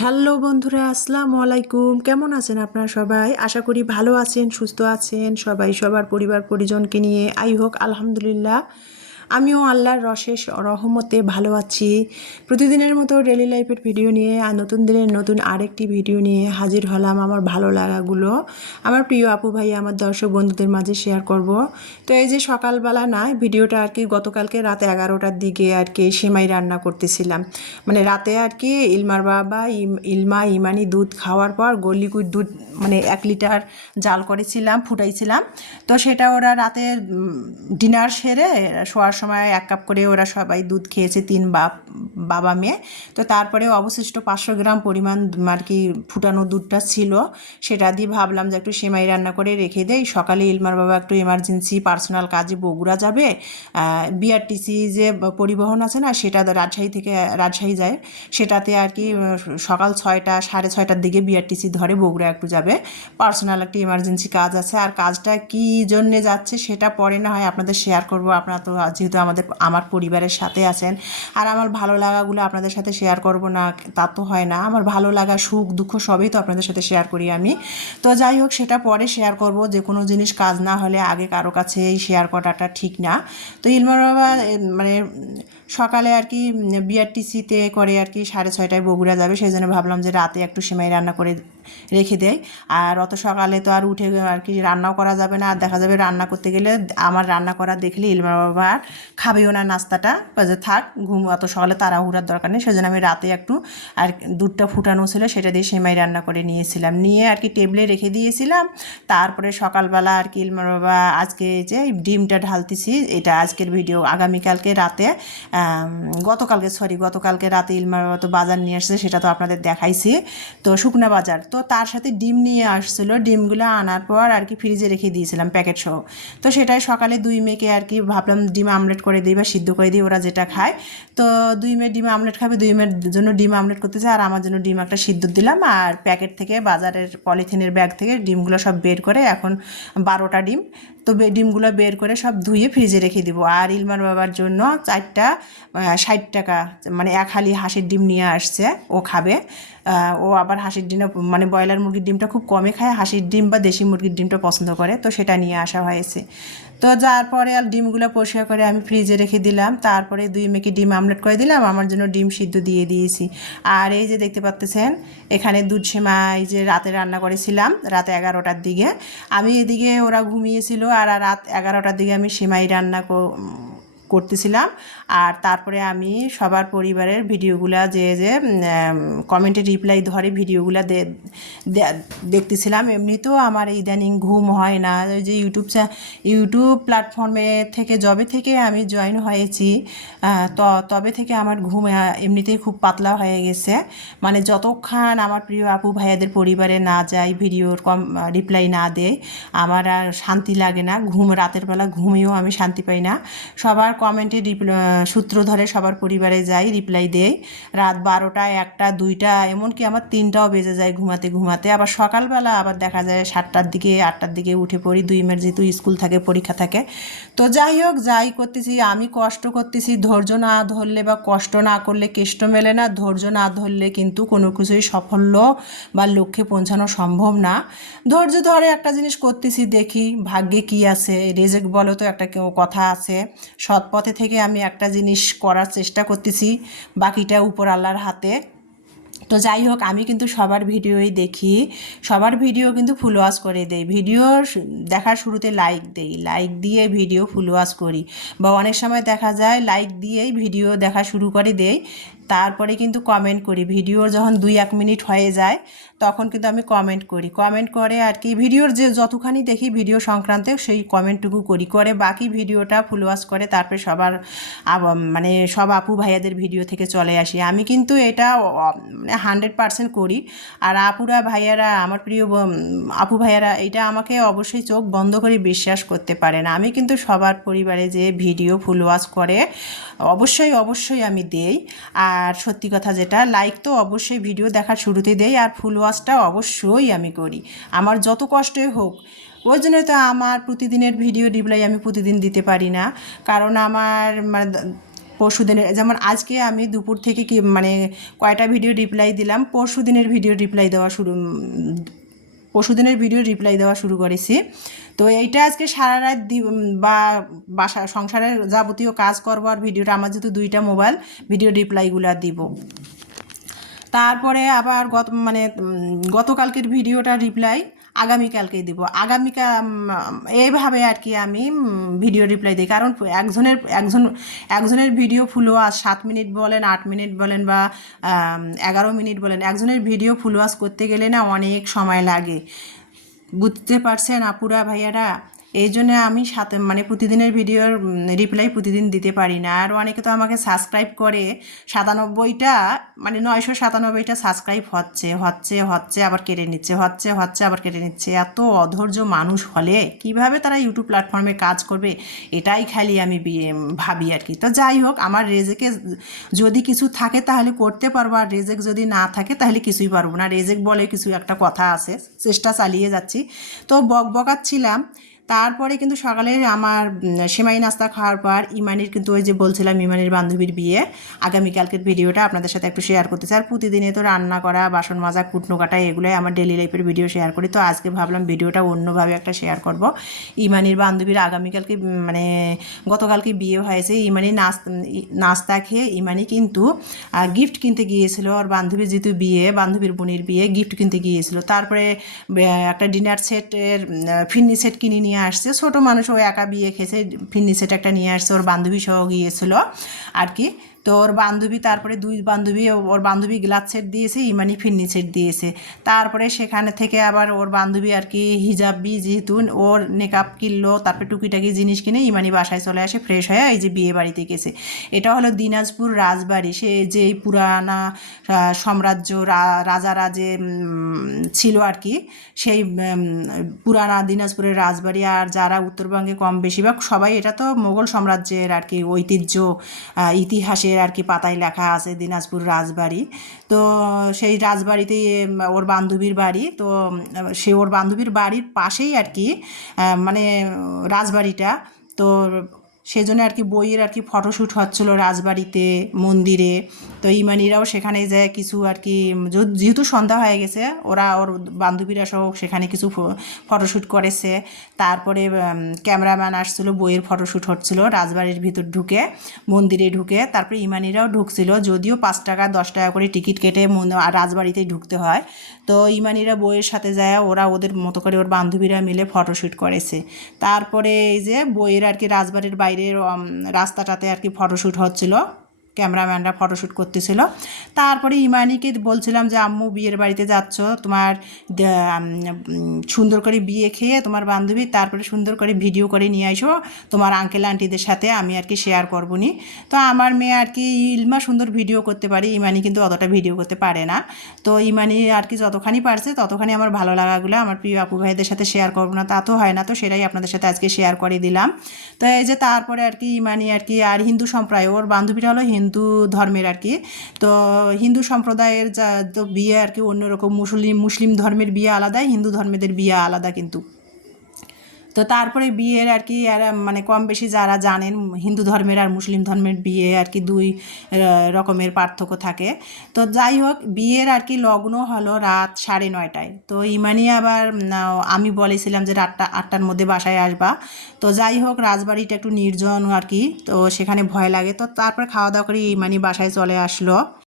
Hello বন্ধুরা, আসসালামু আলাইকুম। কেমন আছেন আপনারা সবাই? আশা করি ভালো আছেন, সুস্থ আছেন সবাই, সবার পরিবার পরিজনকে নিয়ে। আই হোক, আলহামদুলিল্লাহ। আমিও আল্লাহর রশেষ রহমতে ভালো আছি। প্রতিদিনের মতো ডেলি লাইফের ভিডিও নিয়ে আর নতুন দিনের নতুন আরেকটি ভিডিও নিয়ে হাজির হলাম আমার ভালো লাগাগুলো। আমার প্রিয় আপু ভাই, আমার দর্শক বন্ধুদের মাঝে শেয়ার করব। তো এই যে সকালবেলা না ভিডিওটা আর কি গতকালকে রাত এগারোটার দিকে আর কি সেমাই রান্না করতেছিলাম। মানে রাতে আর কি ইলমার বাবা ইলমা, ইমানি দুধ খাওয়ার পর গলিকুই দুধ মানে এক লিটার জাল করেছিলাম, ফুটাইছিলাম। তো সেটা ওরা রাতে ডিনার সেরে শোয়ার সময় এক কাপ করে ওরা সবাই দুধ খেয়েছে, তিন বাপ, বাবা মেয়ে। তো তারপরে অবশিষ্ট পাঁচশো গ্রাম পরিমাণ আর কি ফুটানো দুধটা ছিল। সেটা দিয়ে ভাবলাম যে একটু সেমাই রান্না করে রেখে দেই। সকালে ইলমার বাবা একটু এমার্জেন্সি পার্সোনাল কাজে বগুড়া যাবে। বিআরটিসি যে পরিবহন আছে না, সেটা রাজশাহী থেকে, রাজশাহী যায়। সেটাতে আর কি সকাল ছয়টা, সাড়ে ছয়টার দিকে বিআরটিসি ধরে বগুড়া একটু যাবে। পার্সোনাল একটা ইমার্জেন্সি কাজ আছে। আর কাজটা কী জন্যে যাচ্ছে সেটা পরে না হয় আপনাদের শেয়ার করব। আপনারা তো যেহেতু আমাদের, আমার পরিবারের সাথে আছেন, আর আমার ভালো লাগাগুলো আপনাদের সাথে শেয়ার করব না, তা তো হয় না। আমার ভালো লাগা, সুখ, দুঃখ সবই তো আপনাদের সাথে শেয়ার করি আমি। তো যাই হোক, সেটা পরে শেয়ার করব, যে কোনো জিনিস কাজ না হলে আগে কারও কাছে এই শেয়ার করাটা ঠিক না। তো ইলমার বাবা মানে সকালে আর কি বিআরটিসিতে করে আর কি সাড়ে ছয়টায় বগুড়া যাবে, সেই জন্য ভাবলাম যে রাতে একটু সেমাই রান্না করে রেখে দেয়। আর অত সকালে তো আর উঠে আর কি রান্নাও করা যাবে না। আর দেখা যাবে রান্না করতে গেলে আমার রান্না করা দেখলে ইলমা বাবা আর খাবেও না নাস্তাটা। যে থাক, ঘুম অত সকালে তাড়াহুড়ার দরকার নেই। সেজন্য আমি রাতে একটু আর দুধটা ফুটানো ছিল, সেটা দিয়ে সেমাই রান্না করে নিয়েছিলাম। নিয়ে আর কি টেবিলে রেখে দিয়েছিলাম। তারপরে সকালবেলা আর কি ইলমার বাবা আজকে যে ডিমটা ঢালতেছি, এটা আজকের ভিডিও। আগামীকালকে রাতে গতকালকে সরি গতকালকে রাতে ইলমার বাবা তো বাজার নিয়ে আসছে, সেটা তো আপনাদের দেখাইছি। তো শুকনা বাজার, তো তার সাথে ডিম নিয়ে আসছিল। ডিমগুলো আনার পর আর কি ফ্রিজে রেখে দিয়েছিলাম প্যাকেট সহ। তো সেটাই সকালে দুই মেয়েকে আর কি ভাবলাম ডিম আমলেট করে দিই বা সিদ্ধ করে দিই, ওরা যেটা খায়। তো দুই মেয়ে ডিম আমলেট খাবে, দুই মেয়ের জন্য ডিম আমলেট করতে করতেছে আর আমার জন্য ডিম একটা সিদ্ধ দিলাম। আর প্যাকেট থেকে বাজারের পলিথিনের ব্যাগ থেকে ডিমগুলো সব বের করে এখন বারোটা ডিম। তো ডিমগুলো বের করে সব ধুয়ে ফ্রিজে রেখে দিব। আর ইলমার বাবার জন্য চারটা ষাট টাকা মানে এক হালি হাঁসের ডিম নিয়ে আসছে, ও খাবে। ও আবার হাঁসের ডিম মানে ব্রয়লার মুরগির ডিমটা খুব কমে খায়, হাঁসির ডিম বা দেশি মুরগির ডিমটা পছন্দ করে, তো সেটা নিয়ে আসা হয়েছে। তো যার পরে আর ডিমগুলো পরিষ্কার করে আমি ফ্রিজে রেখে দিলাম। তারপরে দুই মেয়েকে ডিম আমলেট করে দিলাম। আমার জন্য ডিম সিদ্ধ দিয়ে দিয়েছি। আর এই যে দেখতে পাচ্তেছেন, এখানে দুধ সেমাই যে রাতে রান্না করেছিলাম, রাত এগারোটার দিকে। আমি এদিকে ওরা ঘুমিয়েছিল আর রাত এগারোটার দিকে আমি সেমাই রান্না করতেছিলাম। আর তারপরে আমি সবার পরিবারের ভিডিওগুলা যে যে কমেন্টে রিপ্লাই ধরে ভিডিওগুলা দেখতেছিলাম। এমনিতেও আমার ইদানিং ঘুম হয় না। ওই যে ইউটিউব ইউটিউব প্ল্যাটফর্মে থেকে, যবে থেকে আমি জয়েন হয়েছি তবে থেকে আমার ঘুম এমনিতেই খুব পাতলা হয়ে গেছে। মানে যতক্ষণ আমার প্রিয় আপু ভাইয়াদের পরিবারে না যাই ভিডিওর কম রিপ্লাই না দেয়, আমার আর শান্তি লাগে না। ঘুম, রাতের বেলা ঘুমেও আমি শান্তি পাই না। সবার কমেন্টে সূত্র ধরে সবার পরিবারে যাই রিপ্লাই দেই। রাত বারোটা, একটা, দুইটা, এমনকি আমার তিনটাও বেজে যায় ঘুমাতে ঘুমাতে। আবার সকালবেলা আবার দেখা যায় সাতটার দিকে, আটটার দিকে উঠে পড়ি। দুই মেয়ের যেহেতু স্কুল থাকে, পরীক্ষা থাকে। তো যাই হোক, যাই করতেছি, আমি কষ্ট করতেছি। ধৈর্য না ধরলে বা কষ্ট না করলে কেষ্ট মেলে না। ধৈর্য না ধরলে কিন্তু কোনো কিছুই সাফল্য বা লক্ষ্যে পৌঁছানো সম্ভব না। ধৈর্য ধরে একটা জিনিস করতেছি, দেখি ভাগ্যে কি আছে। রেজেক্ট বলো তো, একটা কেউ কথা আছে। সৎ পথে থেকে আমি একটা জিনিস করার চেষ্টা করতেছি। বাকিটা উপর আল্লাহর হাতে। তো যাই হোক, আমি কিন্তু সবার ভিডিওই দেখি। সবার ভিডিও কিন্তু ফুল ওয়াশ করে দেই। ভিডিও দেখার শুরুতে লাইক দেই। লাইক দিয়ে ভিডিও ফুল ওয়াশ করি। বা অনেক সময় দেখা যায় লাইক দিয়েই ভিডিও দেখা শুরু করে দেই। তারপরে কিন্তু কমেন্ট করি। ভিডিও যখন দুই, এক মিনিট হয়ে যায়, তখন কিন্তু আমি কমেন্ট করি। কমেন্ট করে আর কি ভিডিওর যে যতখানি দেখি, ভিডিও সংক্রান্তে সেই কমেন্টটুকু করি। করে বাকি ভিডিওটা ফুল ওয়াশ করে তারপরে সবার মানে সব আপু ভাইয়াদের ভিডিও থেকে চলে আসি। আমি কিন্তু এটা হান্ড্রেড পার্সেন্ট করি। আর আপুরা ভাইয়ারা, আমার প্রিয় আপু ভাইয়ারা, এটা আমাকে অবশ্যই চোখ বন্ধ করে বিশ্বাস করতে পারে না। আমি কিন্তু সবার পরিবারে যে ভিডিও ফুল ওয়াশ করে, অবশ্যই অবশ্যই আমি দেই। আর সত্যি কথা যেটা লাইক তো অবশ্যই ভিডিও দেখার শুরুতে দেই আর ফুল ওয়াশটা অবশ্যই আমি করি। আমার যত কষ্টই হোক, ওই জন্যই তো আমার প্রতিদিনের ভিডিও রিপ্লাই আমি প্রতিদিন দিতে পারি না। কারণ আমার মানে পরশু দিনের যেমন আজকে আমি দুপুর থেকে কি মানে কয়টা ভিডিও রিপ্লাই দিলাম পরশু দিনের ভিডিও রিপ্লাই দেওয়া শুরু উম, পরশুদিনের ভিডিও রিপ্লাই দেওয়া শুরু করেছি। তো এইটা আজকে সারা রাত দি বা বাসা সংসারের যাবতীয় কাজ করবার ভিডিওটা আমার যেহেতু দুইটা মোবাইল ভিডিও রিপ্লাইগুলো দিব। তারপরে আবার গত মানে গতকালকের ভিডিওটা রিপ্লাই আগামীকালকেই দেবো। আগামীকাল এইভাবে আর কি আমি ভিডিও রিপ্লাই দিই। কারণ একজনের, একজন, একজনের ভিডিও ফুলোয়াস সাত মিনিট বলেন, আট মিনিট বলেন বা এগারো মিনিট বলেন, একজনের ভিডিও ফুলোয়াস করতে গেলে না অনেক সময় লাগে। বুঝতে পারছেন আপুরা, ভাইয়ারা? এই জন্য আমি সাথে মানে প্রতিদিনের ভিডিওর রিপ্লাই প্রতিদিন দিতে পারি না। আর অনেকে তো আমাকে সাবস্ক্রাইব করে। সাতানব্বইটা মানে নয়শো সাতানব্বইটা সাবস্ক্রাইব হচ্ছে হচ্ছে হচ্ছে, আবার কেটে নিচ্ছে, হচ্ছে হচ্ছে, আবার কেটে নিচ্ছে। এত অধৈর্য মানুষ হলে কীভাবে তারা ইউটিউব প্ল্যাটফর্মে কাজ করবে? এটাই খালি আমি ভাবি আর কি। তো যাই হোক, আমার রেজেকে যদি কিছু থাকে তাহলে করতে পারব। আর রেজেক যদি না থাকে তাহলে কিছুই পারব না। রেজেক বলে কিছু একটা কথা আছে। চেষ্টা চালিয়ে যাচ্ছি। তো বক বকাচ্ছিলাম তারপরে কিন্তু সকালে আমার সেমাই নাস্তা খাওয়ার পর ইমানির কিন্তু ওই যে বলছিলাম ইমানির বান্ধবীর বিয়ে, আগামীকালকের ভিডিওটা আপনাদের সাথে একটু শেয়ার করতে চাই। আর প্রতিদিনে তো রান্না করা, বাসন মাজা, কুটনো কাটা, এগুলোই আমার ডেলি লাইফের ভিডিও শেয়ার করি। তো আজকে ভাবলাম ভিডিওটা অন্যভাবে একটা শেয়ার করব। ইমানির বান্ধবীর আগামীকালকে মানে গতকালকে বিয়ে হয়েছে। ইমানি নাস্তা নাস্তা খেয়ে ইমানি কিন্তু গিফট কিনতে গিয়েছিল। ওর বান্ধবীর যেহেতু বিয়ে, বান্ধবীর বোনের বিয়ে গিফট কিনতে গিয়েছিল। তারপরে একটা ডিনার সেটের ফিন্নি সেট কিনে নিয়ে আসছে। ছোট মানুষ ও একা বিয়ে খেয়েছে ফিন্নি সেটা একটা নিয়ে আসছে, ওর বান্ধবী সহ গিয়েছিল। আর কি তো ওর বান্ধবী তারপরে দুই বান্ধবী ওর বান্ধবী গ্লাস সেট দিয়েছে ইমানি ফিন্নি সেট দিয়েছে। তারপরে সেখানে থেকে আবার ওর বান্ধবী আর কি হিজাবি যেহেতু ওর মেকআপ কিনলো তারপরে টুকিটাকি জিনিস কিনে ইমানি বাসায় চলে আসে ফ্রেশ হয়ে এই যে বিয়ে বাড়িতে গেছে। এটা হলো দিনাজপুর রাজবাড়ি সে যে পুরানা সাম্রাজ্য রাজারা যে ছিল আর কি সেই পুরানা দিনাজপুরের রাজবাড়ি। আর যারা উত্তরবঙ্গে কম বেশিরভাগ সবাই এটা তো মোগল সাম্রাজ্যের আর কি ঐতিহ্য আহ, ইতিহাসের আর কি পাতায় লেখা আছে দিনাজপুর রাজবাড়ি। তো সেই রাজবাড়িতেই ওর বান্ধবীর বাড়ি। তো সে ওর বান্ধবীর বাড়ির পাশেই আর কি মানে রাজবাড়িটা। তো সেই জন্য আর কি বইয়ের আর কি ফটোশ্যুট হচ্ছিল রাজবাড়িতে, মন্দিরে। তো ইমানিরাও সেখানে যায় কিছু আর কি যেহেতু সন্ধ্যা হয়ে গেছে, ওরা ওর বান্ধবীরা সহ সেখানে কিছু ফটোশ্যুট করেছে। তারপরে ক্যামেরাম্যান আসছিল, বইয়ের ফটোশ্যুট হচ্ছিল রাজবাড়ির ভিতর ঢুকে, মন্দিরে ঢুকে। তারপরে ইমানিরাও ঢুকছিল, যদিও পাঁচ টাকা, দশ টাকা করে টিকিট কেটে আর রাজবাড়িতেই ঢুকতে হয়। তো ইমানিরা বইয়ের সাথে যায়, ওরা ওদের মতো করে ওর বান্ধবীরা মিলে ফটোশ্যুট করেছে। তারপরে এই যে বইয়ের আর কি রাজবাড়ির বাইরের রাস্তাটাতে আর কি ফটোশ্যুট হচ্ছিল। ক্যামেরাম্যানরা ফটোশ্যুট করতেছিল। তারপরে ইমানিকে বলছিলাম যে, আম্মু, বিয়ের বাড়িতে যাচ্ছ। তোমার সুন্দর করে বিয়ে খেয়ে তোমার বান্ধবী, তারপরে সুন্দর করে ভিডিও করে নিয়ে আসো তোমার আঙ্কেল আন্টিদের সাথে আমি আর কি শেয়ার করব নি তো আমার মেয়ে আর কি ইলমা সুন্দর ভিডিও করতে পারে। ইমানি কিন্তু অতটা ভিডিও করতে পারে না। তো ইমানি আর কি যতখানি পারছে, ততখানি আমার ভালো লাগাগুলো আমার প্রিয় আপু ভাইদের সাথে শেয়ার করব না। তা তো হয় না, তো সেটাই আপনাদের সাথে আজকে শেয়ার করে দিলাম। তো এই যে, তারপরে আর কি ইমানি আর কি আর হিন্দু সম্প্রদায়, ওর বান্ধবীটা হলো হিন্দু। ধর্মের আর কি। তো হিন্দু সম্প্রদায়ের যা তো বিয়ে আর কি অন্যরকম মুসলিম মুসলিম ধর্মের বিয়ে আলাদা হিন্দু ধর্মেদের বিয়ে আলাদা কিন্তু। তো তারপরে বিয়ের আর কি আর মানে কম বেশি যারা জানেন হিন্দু ধর্মের আর মুসলিম ধর্মের বিয়ে আর কি দুই রকমের পার্থক্য থাকে। তো যাই হোক, বিয়ের আর কি লগ্ন হলো রাত সাড়ে নয়টায়। তো ইমানি আবার আমি বলেছিলাম যে রাতটা আটটার মধ্যে বাসায় আসবা। তো যাই হোক, রাজবাড়িটা একটু নির্জন আর কি তো সেখানে ভয় লাগে। তো তারপরে খাওয়া দাওয়া করে ইমানি বাসায় চলে আসলো।